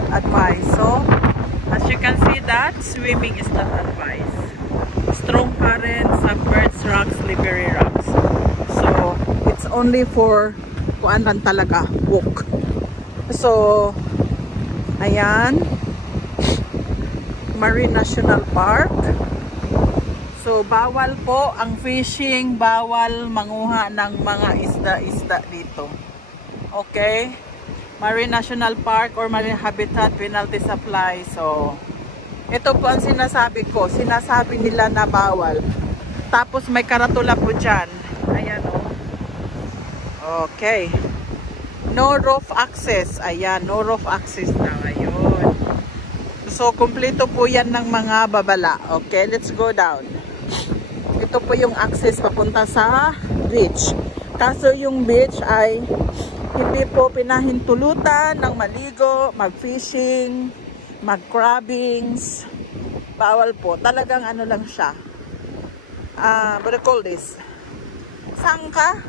not advised. So, as you can see that, swimming is not advised. Strong current, submerged rocks, slippery rocks. So, it's only for kuan lang talaga, walk. So, ayan. Marine National Park. So, bawal po ang fishing, bawal manguha ng mga isda-isda dito. Okay? Marine National Park or Marine Habitat Penalty Supply. So, ito po ang sinasabi ko. Sinasabi nila na bawal. Tapos may karatula po dyan. Ayan o. Okay. No roof access. Ayan, no roof access na. Ayun. So, kumpleto po yan ng mga babala. Okay, let's go down. Ito po yung access papunta sa beach. Kaso yung beach ay hindi po pinahintulutan ng maligo, mag-fishing, mag-crabbings. Bawal po. Talagang ano lang siya. What do you call this? Saan ka?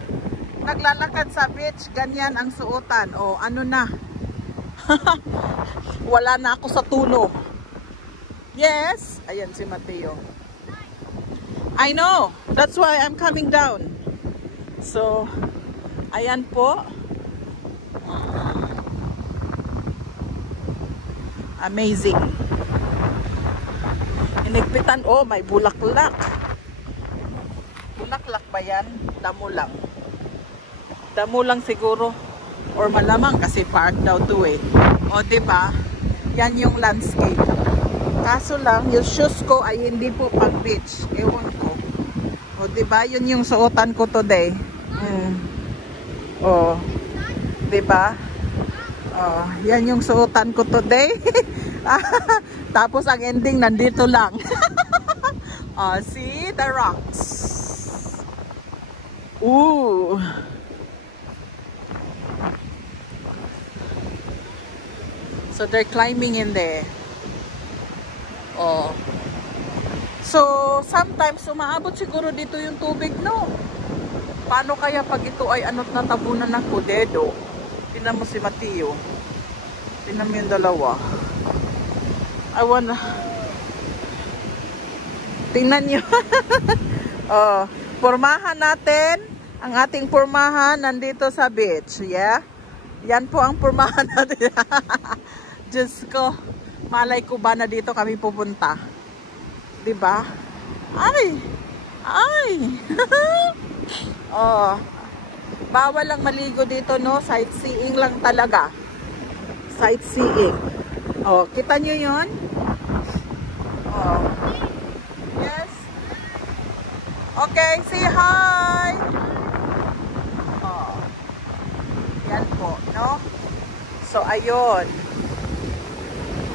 Naglalakad sa beach, ganyan ang suotan. O, ano na? Wala na ako sa tulo. Yes. Ayan si Mateo. I know. That's why I'm coming down. So, ayan po. Amazing. Inigpitan. Oh, may bulaklak. Bulaklak ba yan? Damo lang. Damo lang siguro. Or malamang kasi park daw to eh. O, diba? Yan yung landscape. Kaso lang, yung shoes ko ay hindi po pag beach. Ewan ko. O, diba? Yun yung suotan ko today. O, diba? O, yan yung suotan ko today. Tapos ang ending nandito lang. See the rocks. Ooh. So they're climbing in there. Oh. So sometimes umaabot siguro dito yung tubig, no? Paano kaya pag ito ay ano't natabunan ng kudedo? Tingnan mo si Mateo. Tingnan mo yung dalawa. I wanna... Tingnan nyo. Oh, pormahan natin. Ang ating pormahan nandito sa beach. Yeah? Yan po ang pormahan natin. Diyos ko. Malay ko ba na dito kami pupunta? Diba? Ay! Ay! Oh. Bawal lang maligo dito, no? Sightseeing lang talaga. Sightseeing. Oh, kita nyo yun? Oh. Yes. Okay, say hi. Oh. Yan po, no? So, ayun.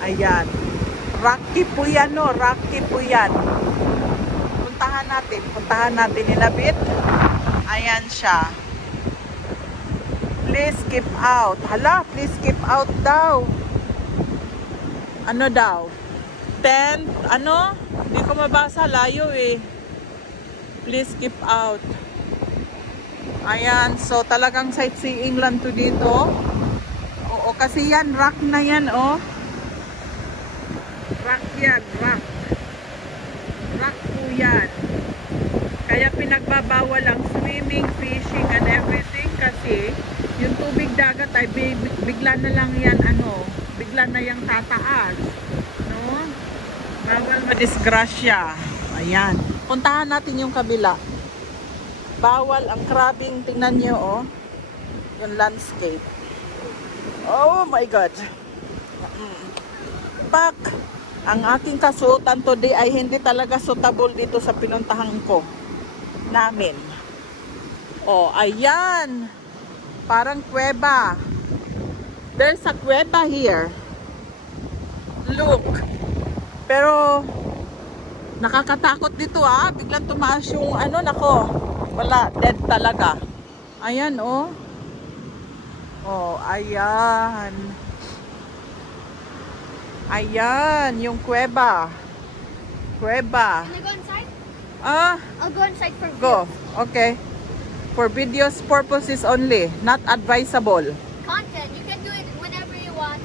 Ayan. Rocky po yan, no? Rocky po yan. Puntahan natin. Puntahan natin inabit. Ayan siya. Please keep out. Hala, please keep out daw. Ano daw? 10, ano? Hindi ko mabasa, layo eh. Please keep out. Ayan, so talagang sightseeing lang to dito. Oo, kasi yan, rock na yan, oh. Rock yan, rock. Rock po yan. Kaya pinagbabawal ang swimming, fishing, and everything kasi yung tubig dagat ay bigla na lang yan, ano, bigla na yung tataas. No? Bawal madisgrasya. Ayan. Puntahan natin yung kabila. Bawal ang crabbing. Tingnan nyo, oh. Yung landscape. Oh my God. Pak, ang aking kasuotan today ay hindi talaga suitable dito sa pinuntahan ko. Namin. Oh, ayan. Parang kuweba. There's a kuweba here. Look. Pero nakakatakot dito, ah. Biglang tumaas yung ano, nako. Wala, dead talaga. Ayan, oh. Oh, ayan. Ayan, yung kuweba. Kuweba. Can you go inside? I'll go inside for videos. Go. Okay. For videos purposes only, not advisable. Content. You can do it whenever you want.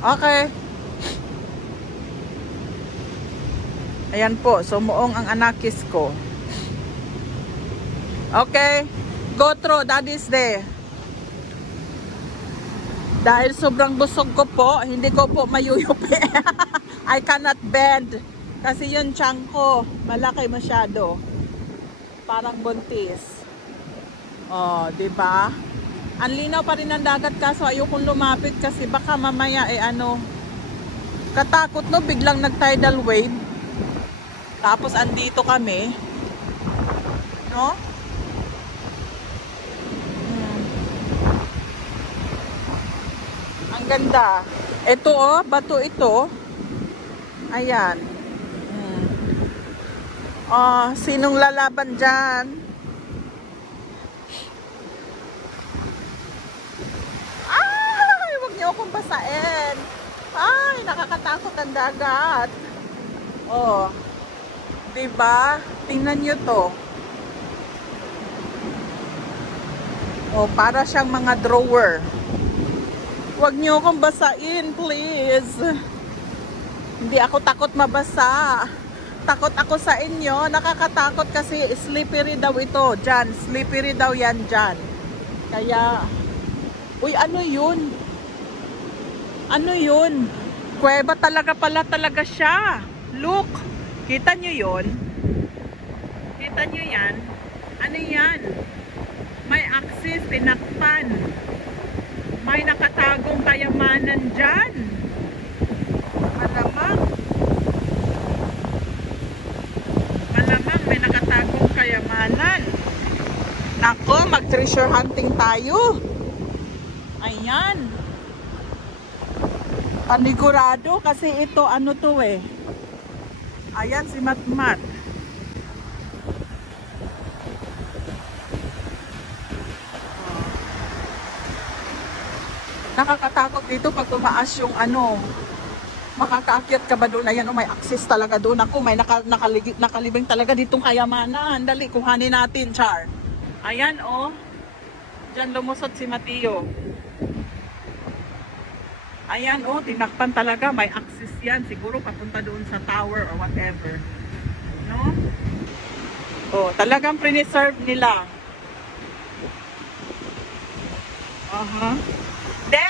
Okay. Ayan po, sumuong ang anakis ko. Okay. Go through, daddy's there. Dahil sobrang busog ko po, hindi ko po mayuyupi. I cannot bend. Kasi yung tiyan ko, malaki masyado. Parang buntis. Oh, di ba? Ang linaw pa rin ang dagat kaso ayokong lumapit kasi baka mamaya katakot no, biglang nag-tidal wave. Tapos andito kami. No? Ang ganda. Ito oh, bato ito. Ayan. Oh, sinong lalaban dyan? Ay, huwag niyo akong basain. Ay, nakakatakot ang dagat. Oh. Diba? Tingnan nyo to. Oh, para siyang mga drawer. Huwag nyo akong basain, please. Hindi ako takot mabasa. Takot ako sa inyo. Nakakatakot kasi slippery daw ito. Diyan, slippery daw yan dyan. Kaya, uy, ano yun? Ano yun? Kuweba talaga siya. Look. Kita nyo yun? Kita nyo yan? Ano yan? May axis, tinakpan. May nakatagong kayamanan dyan. Malamang. Malamang may nakatagong kayamanan. Nako, mag-treasure hunting tayo. Ayan. Panigurado kasi ito, ano to eh. Ayan si Matmat. Nakakatakot dito pag tumaas yung makakaakyat ka ba doon? Ayan, may access talaga doon. Ako, may nakalibing talaga ditong kayamanan. Dali, kuhanin natin, Char. Ayan, oh. Diyan lumusot si Mateo. Ayan, oh, tinakpan talaga. May access yan. Siguro papunta doon sa tower or whatever. No? Oh, talagang preserve nila. De!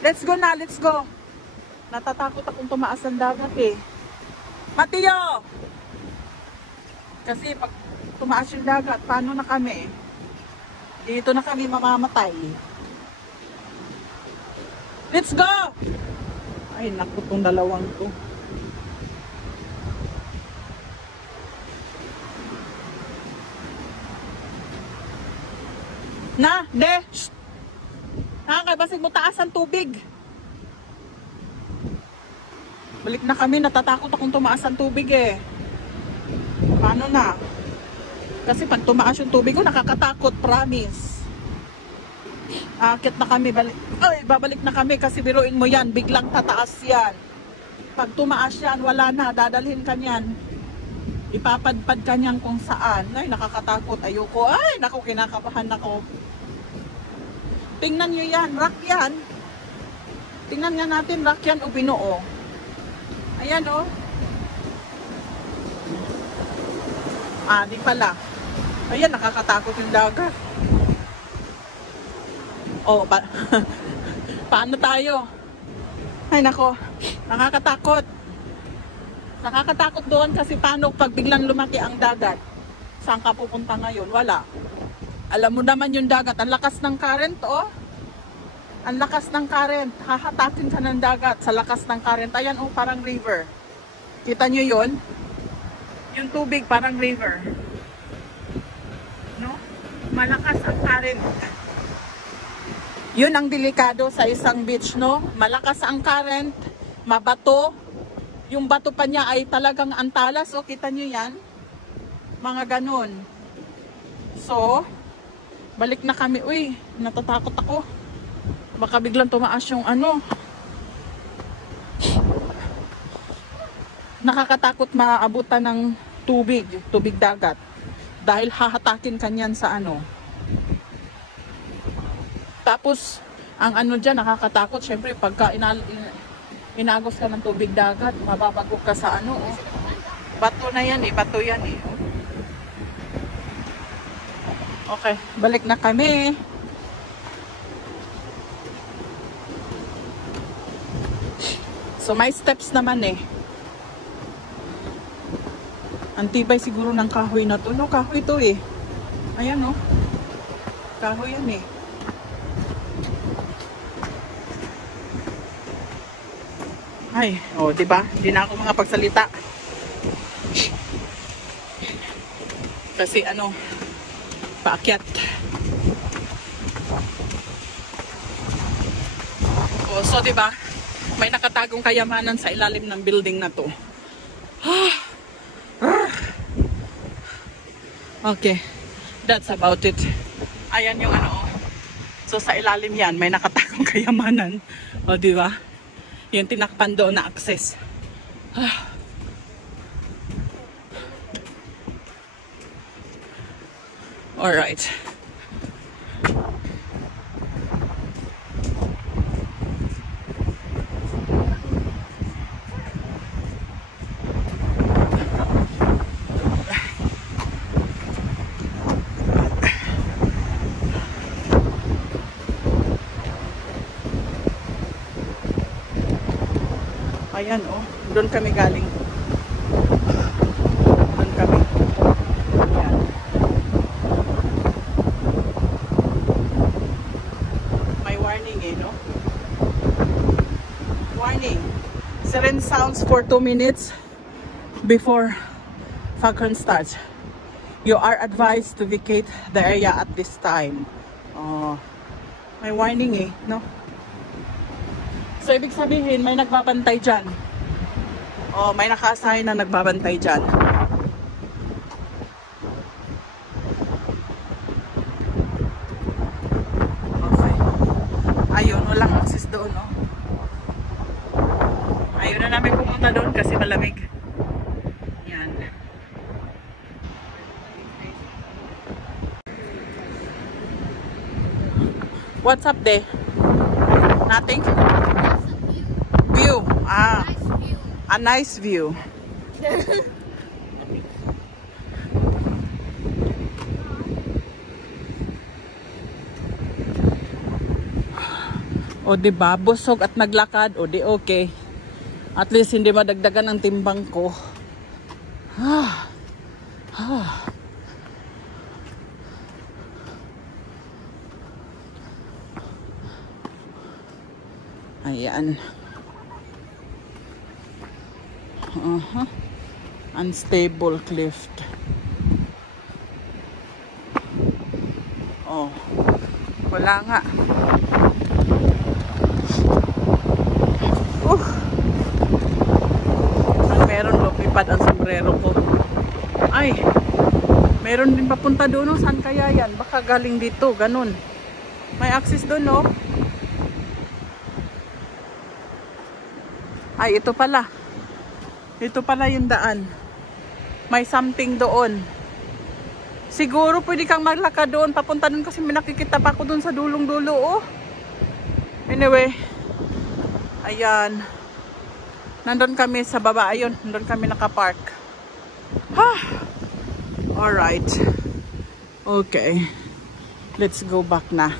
Let's go na, let's go. Natatakot akong tumaas ang dagat eh. Mateo! Kasi pag tumaas yung dagat, paano na kami? Dito na kami mamamatay. Let's go! Ay, naku, tong dalawang to. Na, de! Shh! Nakakabasig mo taas ang tubig. Balik na kami, natatakot akong tumaas ang tubig eh. Paano na? Kasi pag tumaas yung tubig ko, nakakatakot, promise. Akit na kami, babalik na kami kasi biruin mo yan, biglang tataas yan. Pag tumaas yan, wala na, dadalhin ka niyan. Ipapadpad ka niyan kung saan. Ay, nakakatakot, ayoko. Ay, naku, kinakabahan ako. Tingnan nyo yan, rock yan. Tingnan nga natin, rock yan o binuo. Ayan o. Di pala. Ayan, nakakatakot yung dagat. Oh, paano tayo? Ay nako, nakakatakot. Nakakatakot doon kasi paano pag biglang lumaki ang dagat? Saan ka pupunta ngayon? Wala. Alam mo naman yung dagat, ang lakas ng current, oh. Ang lakas ng current. Hahatakin ka ng dagat sa lakas ng current. Ayan, oh, parang river. Kita nyo yun? Yung tubig parang river. No? Malakas ang current. Yun ang delikado sa isang beach, no? Malakas ang current, mabato. Yung bato pa niya ay talagang antalas. O, kita nyo yan? Mga ganun. So, balik na kami. Uy, natatakot ako. Baka biglang tumaas yung nakakatakot maabutan ng tubig dagat. Dahil hahatakin kanyan sa Tapos, Ang ano dyan, nakakatakot. Siyempre, pagka inagos ka ng tubig dagat, mababagok ka sa ano. Oh. Bato na yan eh. Bato yan eh. Okay, balik na kami. So, may steps naman eh. Antibay siguro ng kahoy na to. No, kahoy to eh. Ayan oh. Kahoy yan eh. Ay, oh, 'di ba? Hindi na ako makapagsalita. Kasi ano, paakyat. Oh, so 'di ba? May nakatagong kayamanan sa ilalim ng building na 'to. Okay. That's about it. Ayan yung ano. So sa ilalim 'yan, may nakatagong kayamanan. Oh, 'di ba? Yung tinakpan doon na access. Alright. Ayan oh, doon kami galing. Doon kami. Ayan. May warning eh, no? Warning. Siren sounds for 2 minutes before foghorn starts. You are advised to vacate the area at this time. Oh, may warning eh, no? So, ibig sabihin, may nagbabantay dyan. Oh, may naka-assign na nagbabantay dyan. Okay. Ayun, walang access doon, no? Ayun na namin pumunta doon kasi malamig. Yan. What's up there? Nothing? View. Ah. Nice view. A nice view. O diba, busog at naglakad, o di okay. At least hindi madagdagan ang timbang ko. Ayan. Unstable cliff. Oh. Wala nga. Meron lumipad ang sombrero ko. Ay. Meron din papunta doon. Saan kaya yan? Baka galing dito. Ganun. May access doon, no? Ay, ito pala. Ito pala yung daan. May something doon. Siguro pwede kang maglakad doon. Papunta doon kasi may nakikita pa ako doon sa dulong-dulo. Oh. Anyway. Ayan. Nandun kami sa baba. Ayun. Nandun kami nakapark. Alright. Okay. Let's go back na.